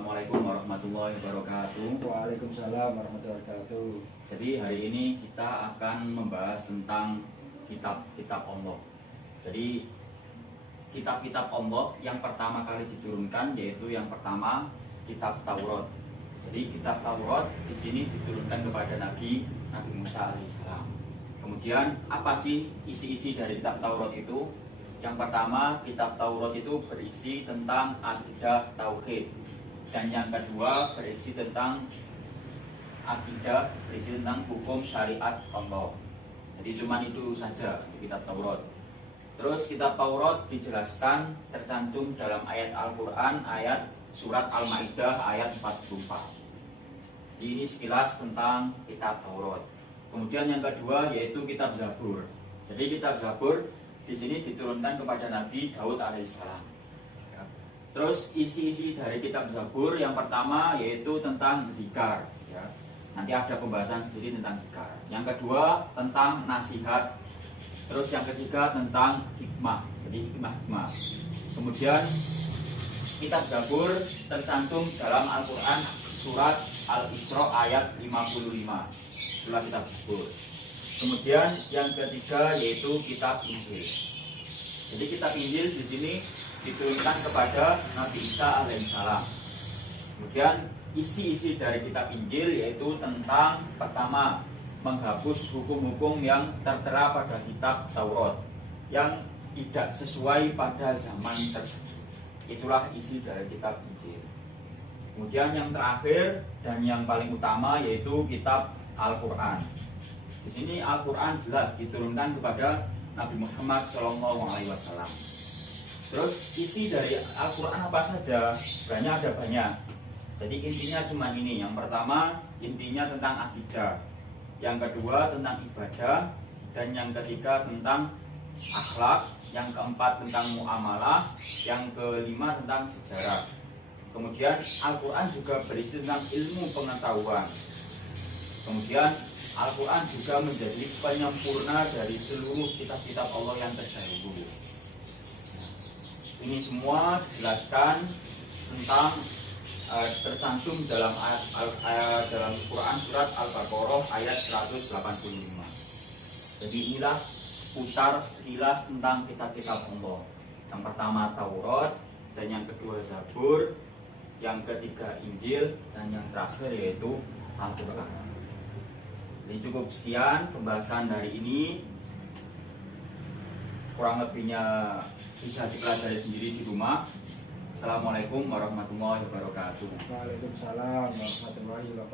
Assalamualaikum warahmatullahi wabarakatuh. Waalaikumsalam warahmatullahi wabarakatuh. Jadi hari ini kita akan membahas tentang kitab-kitab Allah. Jadi kitab-kitab Allah yang pertama kali diturunkan yaitu yang pertama kitab Taurat. Jadi kitab Taurat di sini diturunkan kepada Nabi Musa alaihissalam. Kemudian apa sih isi-isi dari kitab Taurat itu? Yang pertama, kitab Taurat itu berisi tentang akidah tauhid. Dan yang kedua, berisi tentang akidah, berisi tentang hukum syariat Allah. Jadi cuma itu saja di kitab Taurat. Terus kitab Taurat dijelaskan tercantum dalam ayat Al-Quran, ayat surat Al-Ma'idah ayat 44. Ini sekilas tentang kitab Taurat. Kemudian yang kedua yaitu kitab Zabur. Jadi kitab Zabur di sini diturunkan kepada Nabi Daud alaihissalam. Terus isi-isi dari kitab Zabur yang pertama yaitu tentang zikar. Ya. Nanti ada pembahasan sendiri tentang zikar. Yang kedua tentang nasihat. Terus yang ketiga tentang hikmah. Jadi hikmah-hikmah. Kemudian kitab Zabur tercantum dalam Al-Quran surat Al-Isra ayat 55. Itulah kitab Zabur. Kemudian yang ketiga yaitu kitab Injil. Jadi kitab Injil di sini diturunkan kepada Nabi Isa alaihissalam. Kemudian isi-isi dari kitab Injil yaitu tentang pertama menghapus hukum-hukum yang tertera pada kitab Taurat yang tidak sesuai pada zaman tersebut. Itulah isi dari kitab Injil. Kemudian yang terakhir dan yang paling utama yaitu kitab Al-Quran. Di sini Al-Quran jelas diturunkan kepada Nabi Muhammad SAW. Terus isi dari Al-Quran apa saja? Sebenarnya ada banyak. Jadi intinya cuma ini. Yang pertama intinya tentang akidah. Yang kedua tentang ibadah. Dan yang ketiga tentang akhlak. Yang keempat tentang muamalah. Yang kelima tentang sejarah. Kemudian Al-Quran juga berisi tentang ilmu pengetahuan. Kemudian Al-Quran juga menjadi penyempurna dari seluruh kitab-kitab Allah yang terdahulu. Ini semua dijelaskan tentang tercantum dalam dalam Quran surat Al-Baqarah ayat 185. Jadi inilah seputar sekilas tentang kitab-kitab Allah. Yang pertama Taurat, dan yang kedua Zabur, yang ketiga Injil, dan yang terakhir yaitu Al-Quran. Jadi cukup sekian pembahasan dari ini. Kurang lebihnya bisa dipelajari sendiri di rumah. Assalamualaikum warahmatullahi wabarakatuh. Waalaikumsalam warahmatullahi wabarakatuh.